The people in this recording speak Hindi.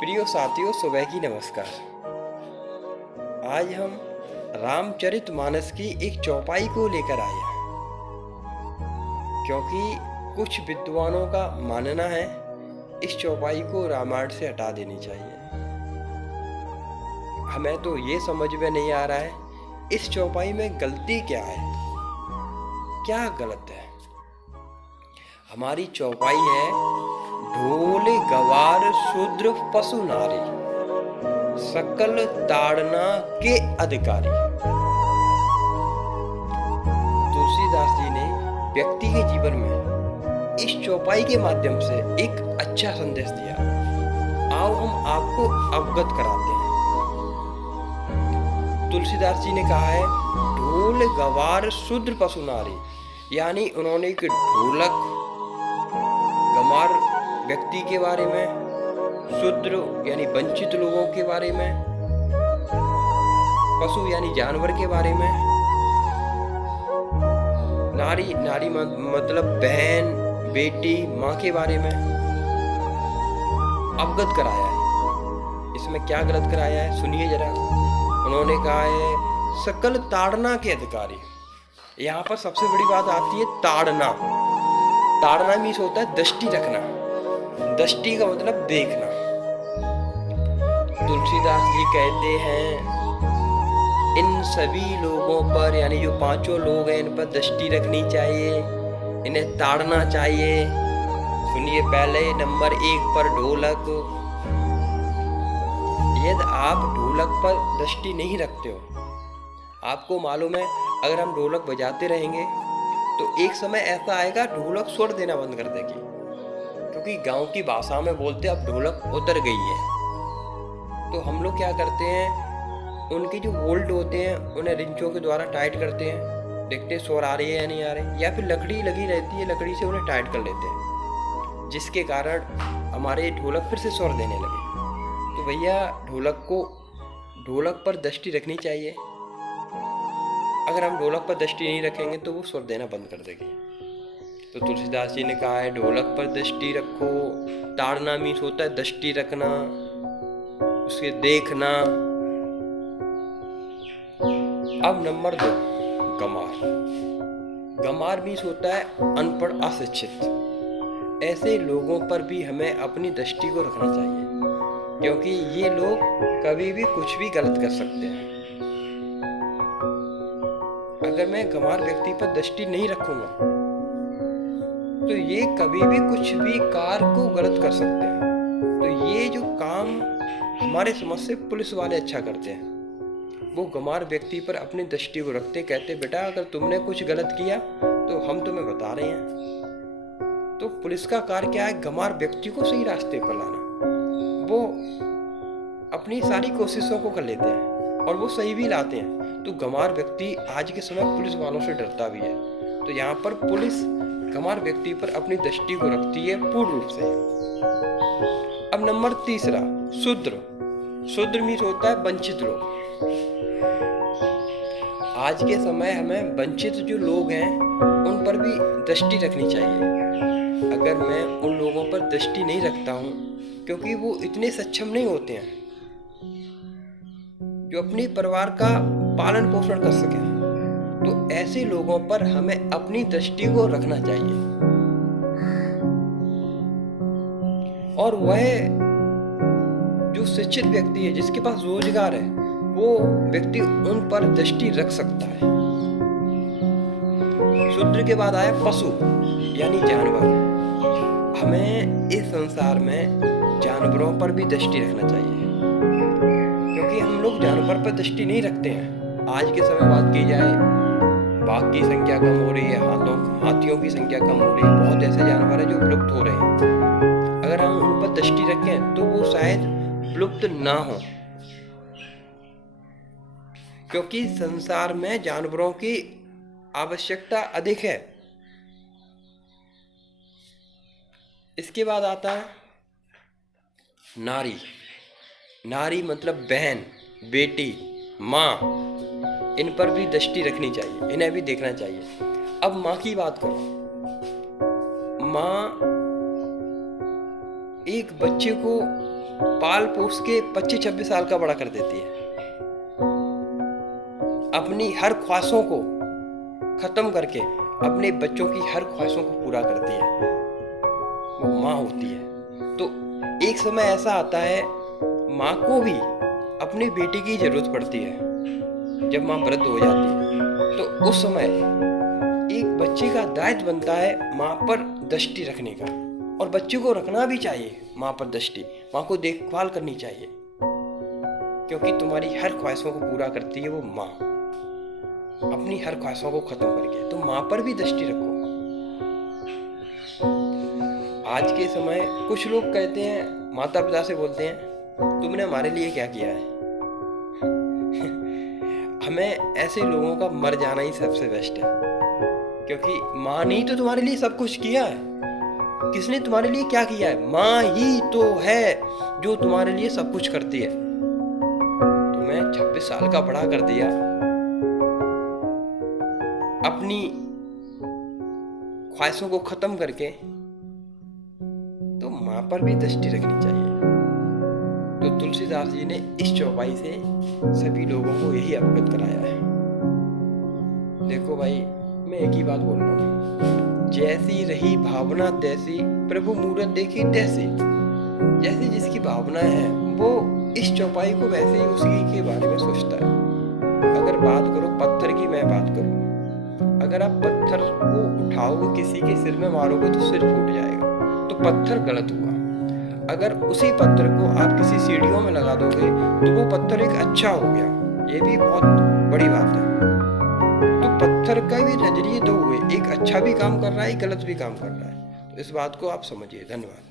प्रिय साथियों, सुबह की नमस्कार। आज हम रामचरितमानस की एक चौपाई को लेकर आए हैं, क्योंकि कुछ विद्वानों का मानना है इस चौपाई को रामायण से हटा देनी चाहिए। हमें तो ये समझ में नहीं आ रहा है इस चौपाई में गलती क्या है, क्या गलत है। हमारी चौपाई है ढोल गवार शूद्र पशु नारी, सकल ताड़ना के अधिकारी। तुलसीदास जी ने व्यक्ति के जीवन में इस चौपाई के माध्यम से एक अच्छा संदेश दिया। आओ हम आपको अवगत कराते हैं। तुलसीदास जी ने कहा है ढोल गवार शूद्र पशु नारी, यानी उन्होंने एक ढोलक गमार व्यक्ति के बारे में, शूद्र यानी वंचित लोगों के बारे में, पशु यानी जानवर के बारे में, नारी नारी मतलब बहन, बेटी, माँ के बारे में अवगत कराया है। इसमें क्या गलत कराया है सुनिए जरा। उन्होंने कहा है सकल ताड़ना के अधिकारी। यहाँ पर सबसे बड़ी बात आती है ताड़ना। ताड़ना मीन्स होता है दृष्टि रखना। दृष्टि का मतलब देखना। तुलसीदास जी कहते हैं इन सभी लोगों पर, यानी जो पांचों लोग हैं, इन पर दृष्टि रखनी चाहिए, इन्हें ताड़ना चाहिए। सुनिए, पहले नंबर 1 पर ढोलक। यदि आप ढोलक पर दृष्टि नहीं रखते हो, आपको मालूम है अगर हम ढोलक बजाते रहेंगे तो एक समय ऐसा आएगा ढोलक स्वर देना बंद कर देगी, क्योंकि गांव की भाषा में बोलते अब ढोलक उतर गई है। तो हम लोग क्या करते हैं, उनके जो बोल्ट होते हैं उन्हें रिंचों के द्वारा टाइट करते हैं, देखते हैं स्वर आ रही है या नहीं आ रही, या फिर लकड़ी लगी रहती है, लकड़ी से उन्हें टाइट कर लेते हैं, जिसके कारण हमारे ढोलक फिर से स्वर देने लगे। तो भैया ढोलक पर दृष्टि रखनी चाहिए। अगर हम ढोलक पर दृष्टि नहीं रखेंगे तो वो स्वर देना बंद कर देगी। तो तुलसीदास जी ने कहा है ढोलक पर दृष्टि रखो। ताड़ना मीन्स होता है दृष्टि रखना, उसे देखना। अब नंबर 2 गमार। गमार मीन्स होता है अनपढ़, अशिक्षित। ऐसे लोगों पर भी हमें अपनी दृष्टि को रखना चाहिए, क्योंकि ये लोग कभी भी कुछ भी गलत कर सकते हैं। अगर मैं गंवार व्यक्ति पर दृष्टि नहीं रखूंगा तो ये कभी भी कुछ भी कार्य को गलत कर सकते हैं। तो ये जो काम हमारे समझ से पुलिस वाले अच्छा करते हैं, वो गंवार व्यक्ति पर अपनी दृष्टि को रखते, कहते बेटा अगर तुमने कुछ गलत किया तो हम तुम्हें बता रहे हैं। तो पुलिस का कार्य क्या है, गंवार व्यक्ति को सही रास्ते पर लाना। वो अपनी सारी कोशिशों को कर लेते हैं और वो सही भी लाते हैं। तो गंवार व्यक्ति आज के समय पुलिस वालों से डरता भी है। तो यहाँ पर पुलिस गंवार व्यक्ति पर अपनी दृष्टि को रखती है पूर्ण रूप से। अब नंबर 3 शूद्र। शूद्र मीन्स होता है वंचित लोग। आज के समय हमें वंचित जो लोग हैं उन पर भी दृष्टि रखनी चाहिए। अगर मैं उन लोगों पर दृष्टि नहीं रखता हूँ, क्योंकि वो इतने सक्षम नहीं होते हैं जो अपने परिवार का पालन पोषण कर सके, तो ऐसे लोगों पर हमें अपनी दृष्टि को रखना चाहिए। और वह जो शिक्षित व्यक्ति है, जिसके पास रोजगार है, वो व्यक्ति उन पर दृष्टि रख सकता है। शूद्र के बाद आया पशु यानी जानवर। हमें इस संसार में जानवरों पर भी दृष्टि रखना चाहिए, क्योंकि हम लोग जानवर पर दृष्टि नहीं रखते हैं। आज के समय बात की जाए, बाघ की संख्या कम हो रही है, हाथियों की संख्या कम हो रही है, बहुत ऐसे जानवर हैं जो विलुप्त हो रहे हैं। अगर हम उन पर दृष्टि रखें तो वो शायद विलुप्त ना हो, क्योंकि संसार में जानवरों की आवश्यकता अधिक है। इसके बाद आता है नारी। नारी मतलब बहन, बेटी, माँ। इन पर भी दृष्टि रखनी चाहिए, इन्हें भी देखना चाहिए। अब माँ की बात करो। माँ एक बच्चे को पाल पोस के 25-26 साल का बड़ा कर देती है, अपनी हर ख्वाहिशों को खत्म करके अपने बच्चों की हर ख्वाहिशों को पूरा करती है, वो माँ होती है। तो एक समय ऐसा आता है माँ को भी अपने बेटे की जरूरत पड़ती है। जब माँ वृद्ध हो जाती है तो उस समय एक बच्चे का दायित्व बनता है माँ पर दृष्टि रखने का, और बच्चे को रखना भी चाहिए माँ पर दृष्टि, माँ को देखभाल करनी चाहिए, क्योंकि तुम्हारी हर ख्वाहिशों को पूरा करती है वो माँ, अपनी हर ख्वाहिशों को खत्म करके। तो माँ पर भी दृष्टि रखो। आज के समय कुछ लोग कहते हैं, माता पिता से बोलते हैं तुमने हमारे लिए क्या किया है। हमें ऐसे लोगों का मर जाना ही सबसे बेस्ट है, क्योंकि माँ ने ही तो तुम्हारे लिए सब कुछ किया है। किसने तुम्हारे लिए क्या किया है? माँ ही तो है जो तुम्हारे लिए सब कुछ करती है। तुम्हें 26 साल का बड़ा कर दिया, अपनी ख्वाहिशों को खत्म करके, तो माँ पर भी दृष्टि रखनी चाहिए। तो तुलसीदास जी ने इस चौपाई से सभी लोगों को यही अवगत कराया है। देखो भाई, मैं एक ही बात बोल रहा हूँ, जैसी रही भावना तैसी प्रभु मूरत देखी तैसी। जैसी जिसकी भावना है वो इस चौपाई को वैसे ही उसी के बारे में सोचता है। अगर बात करो पत्थर की, मैं बात करूँ, अगर आप पत्थर को उठाओगे किसी के सिर में मारोगे तो सिर फूट जाएगा, तो पत्थर गलत हुआ। अगर उसी पत्थर को आप किसी सीढ़ियों में लगा दोगे तो वो पत्थर एक अच्छा हो गया। ये भी बहुत बड़ी बात है। तो पत्थर का भी नजरिए दो हुए, एक अच्छा भी काम कर रहा है, एक गलत भी काम कर रहा है। तो इस बात को आप समझिए। धन्यवाद।